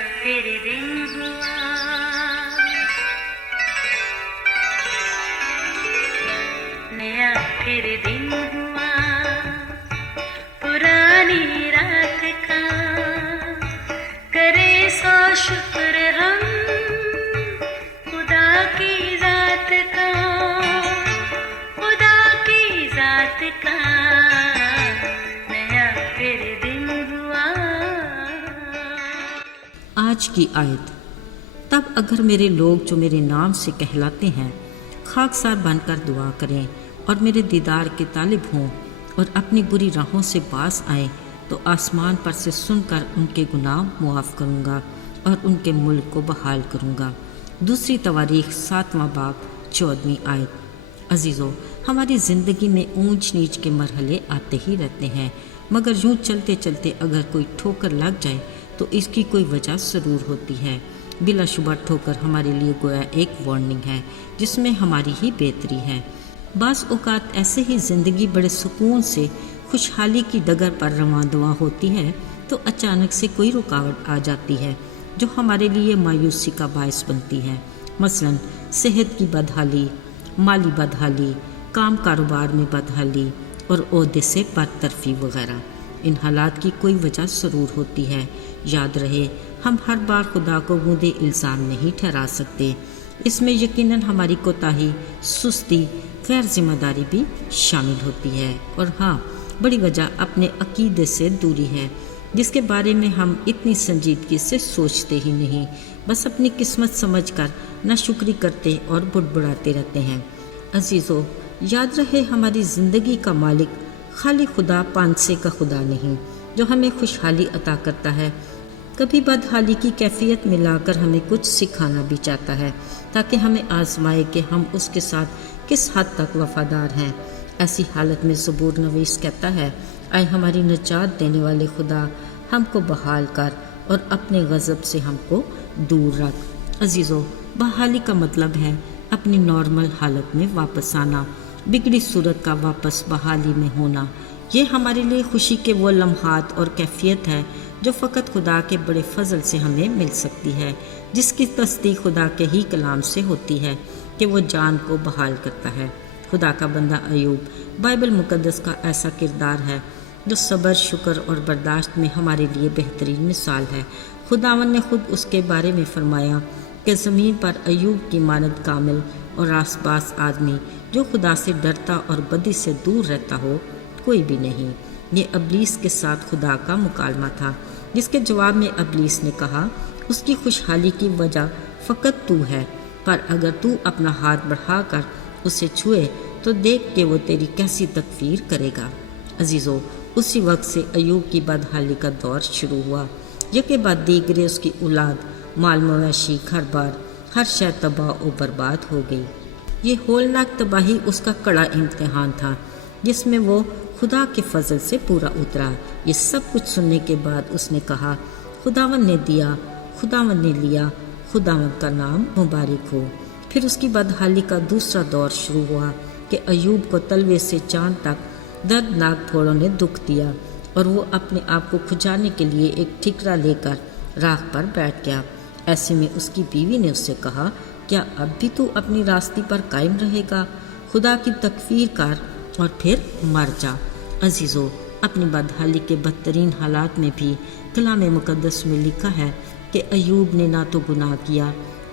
फिर दिन हुआ, नया फिर दिन हुआ, पुरानी रात का करे सो शुक्र हम खुदा की जात का, खुदा की जात का नया फिर दिन हुआ। आज की आयत। तब अगर मेरे लोग जो मेरे नाम से कहलाते हैं खाकसार बनकर दुआ करें और मेरे दीदार के तालिब हों और अपनी बुरी राहों से बाज आएं, तो आसमान पर से सुनकर उनके गुनाह मुआफ़ करूँगा और उनके मुल्क को बहाल करूँगा। दूसरी तवारीख 7वां बाब 14वीं आयत। अजीज़ों, हमारी ज़िंदगी में ऊंच नीच के मरहले आते ही रहते हैं, मगर यूँ चलते चलते अगर कोई ठोकर लग जाए तो इसकी कोई वजह ज़रूर होती है। बिलाशुबा ठोकर हमारे लिए गोया एक वार्निंग है जिसमें हमारी ही बेहतरी है। बाज़ औक़ात ऐसे ही ज़िंदगी बड़े सुकून से खुशहाली की डगर पर रवां दवा होती है तो अचानक से कोई रुकावट आ जाती है जो हमारे लिए मायूसी का बायस बनती है। मसलन सेहत की बदहाली, माली बदहाली, काम कारोबार में बदहाली और ओहदे से बरतरफी वगैरह। इन हालात की कोई वजह ज़रूर होती है। याद रहे, हम हर बार खुदा को बूंदे इल्ज़ाम नहीं ठहरा सकते। इसमें यकीनन हमारी कोताही, सुस्ती, गैर जिम्मेदारी भी शामिल होती है। और हाँ, बड़ी वजह अपने अकीदे से दूरी है जिसके बारे में हम इतनी संजीदगी से सोचते ही नहीं, बस अपनी किस्मत समझकर नाशुक्री करते और बुड़बुड़ाते रहते हैं। अजीज़ों, याद रहे, हमारी ज़िंदगी का मालिक खाली खुदा पांसे का खुदा नहीं जो हमें खुशहाली अता करता है। कभी बदहाली की कैफियत में लाकर हमें कुछ सिखाना भी चाहता है ताकि हमें आजमाए कि हम उसके साथ किस हद तक वफादार हैं। ऐसी हालत में ज़बूर नवीस कहता है, आए हमारी निजात देने वाले खुदा, हमको बहाल कर और अपने गज़ब से हमको दूर रख। अजीज़ों, बहाली का मतलब है अपनी नॉर्मल हालत में वापस आना, बिगड़ी सूरत का वापस बहाली में होना। ये हमारे लिए खुशी के वो लम्हात और कैफियत है जो फ़कत खुदा के बड़े फजल से हमें मिल सकती है, जिसकी तस्दीक खुदा के ही कलाम से होती है कि वो जान को बहाल करता है। खुदा का बंदा अयूब बाइबल मुक़द्दस का ऐसा किरदार है जो सब्र, शुक्र और बर्दाश्त में हमारे लिए बेहतरीन मिसाल है। खुदावन ने खुद उसके बारे में फरमाया कि ज़मीन पर अयूब की मानद कामिल और आसपास आदमी जो खुदा से डरता और बदी से दूर रहता हो कोई भी नहीं। ये अबलीस के साथ खुदा का मुकालमा था, जिसके जवाब में अबलीस ने कहा, उसकी खुशहाली की वजह फ़कत तू है, पर अगर तू अपना हाथ बढ़ाकर उसे छुए तो देख के वो तेरी कैसी तकफीर करेगा। अजीज़ों, उसी वक्त से अयूब की बदहाली का दौर शुरू हुआ। यके बाद दीगरे उसकी औलाद, माल मवेशी, घर बार, हर शय तबाह और बर्बाद हो गई। ये होलनाक तबाही उसका कड़ा इम्तिहान था जिसमें वो खुदा के फजल से पूरा उतरा। ये सब कुछ सुनने के बाद उसने कहा, खुदावन ने दिया, खुदावन ने लिया, खुदावन का नाम मुबारक हो। फिर उसकी बदहाली का दूसरा दौर शुरू हुआ कि अयूब को तलवे से चांद तक दर्दनाक फोड़ों ने दुख दिया और वो अपने आप को खुजाने के लिए एक ठिकरा लेकर राख पर बैठ गया। ऐसे में उसकी बीवी ने उससे कहा, क्या अब भी तू अपनी रास्ते पर कायम रहेगा? खुदा की तकफीर कर और फिर मर जा। अजीज़ों, अपनी बदहाली के बदतरीन हालात में भी कलाम मुक़द्दस में लिखा है कि अयूब ने ना तो गुनाह किया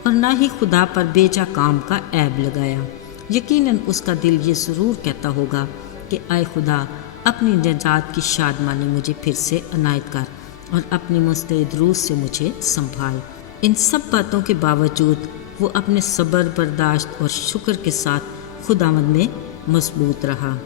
और ना ही खुदा पर बेजा काम का ऐब लगाया। यकीनन उसका दिल ये ज़रूर कहता होगा कि आए खुदा, अपनी निजात की शादमानी मुझे फिर से अनायत कर और अपनी मुस्तैद रूह से मुझे संभाल। इन सब बातों के बावजूद वो अपने सब्र, बर्दाश्त और शुक्र के साथ खुदावंद में मजबूत रहा।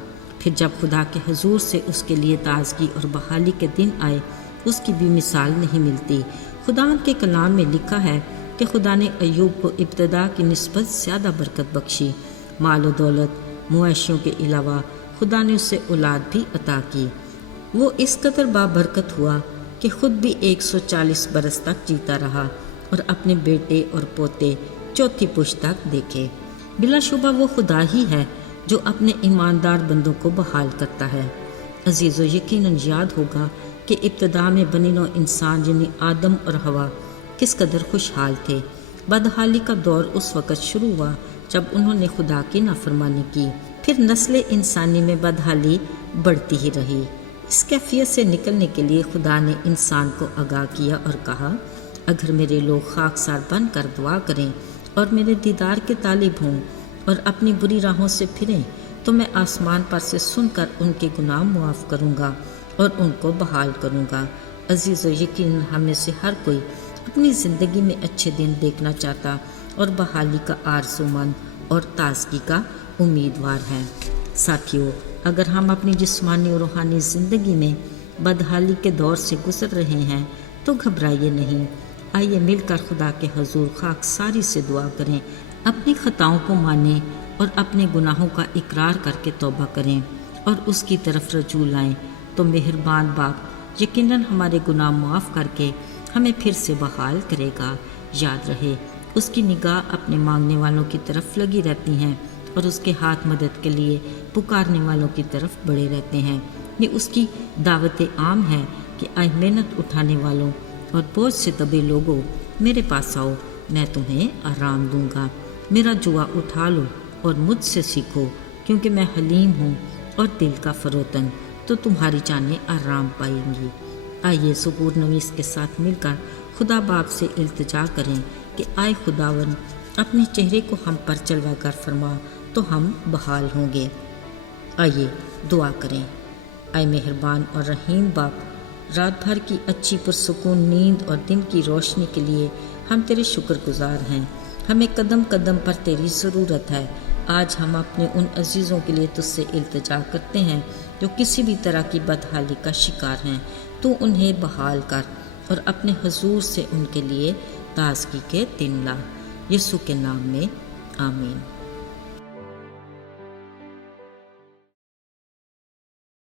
फिर जब खुदा के हुजूर से उसके लिए ताज़गी और बहाली के दिन आए, उसकी भी मिसाल नहीं मिलती। खुदावंद के कलाम में लिखा है कि खुदा ने अयूब को इब्तदा की निस्बत ज़्यादा बरकत बख्शी। माल और दौलत, मुआशियों के अलावा खुदा ने उसे औलाद भी अता की। वो इस कदर बाबरकत हुआ कि ख़ुद भी 140 बरस तक जीता रहा और अपने बेटे और पोते चौथी पुश्त तक देखे। बिलाशुबा वो खुदा ही है जो अपने ईमानदार बंदों को बहाल करता है। अजीज़ों, यकीनन याद होगा कि इब्तदा में बनी नौ इंसान यानी आदम और हवा किस कदर खुशहाल थे। बदहाली का दौर उस वक़्त शुरू हुआ जब उन्होंने खुदा की नाफरमानी की। फिर नस्ल इंसानी में बदहाली बढ़ती ही रही। इस कैफियत से निकलने के लिए खुदा ने इंसान को आगाह किया और कहा, अगर मेरे लोग खाकसार बन कर दुआ करें और मेरे दीदार के तालिब हों और अपनी बुरी राहों से फिरें तो मैं आसमान पर से सुनकर उनके गुनाह मुआफ़ करूँगा और उनको बहाल करूँगा। अजीज़, यकीन हम में से हर कोई अपनी ज़िंदगी में अच्छे दिन देखना चाहता और बहाली का आरज़ूमंद और ताज़गी का उम्मीदवार है। साथियों, अगर हम अपनी जिस्मानी और रूहानी ज़िंदगी में बदहाली के दौर से गुज़र रहे हैं तो घबराइए नहीं। आइए मिलकर खुदा के हजूर खाकसारी से दुआ करें, अपनी ख़ताओं को मानें और अपने गुनाहों का इकरार करके तौबा करें और उसकी तरफ रजू लाएं। तो मेहरबान बाप यकीनन हमारे गुनाह मुआफ़ करके हमें फिर से बहाल करेगा। याद रहे, उसकी निगाह अपने मांगने वालों की तरफ लगी रहती हैं और उसके हाथ मदद के लिए पुकारने वालों की तरफ बढ़े रहते हैं। ये उसकी दावत आम है कि आए मेहनत उठाने वालों और बोझ से दबे लोगों, मेरे पास आओ, मैं तुम्हें आराम दूंगा। मेरा जुआ उठा लो और मुझसे सीखो, क्योंकि मैं हलीम हूँ और दिल का फरोतन, तो तुम्हारी जानें आराम पाएंगी। आइए ज़बूर नवीस के साथ मिलकर खुदा बाप से इल्तिजा करें कि आए खुदावन, अपने चेहरे को हम पर चलवा कर फरमा, तो हम बहाल होंगे। आइए दुआ करें। आए मेहरबान और रहीम बाप, रात भर की अच्छी पुरसुकून नींद और दिन की रोशनी के लिए हम तेरे शुक्रगुजार हैं। हमें कदम कदम पर तेरी ज़रूरत है। आज हम अपने उन अजीज़ों के लिए तुझसे इल्तिजा करते हैं जो किसी भी तरह की बदहाली का शिकार हैं। तू उन्हें बहाल कर और अपने हुजूर से उनके लिए ताज़गी के दिन ला। यीशु के नाम में आमीन।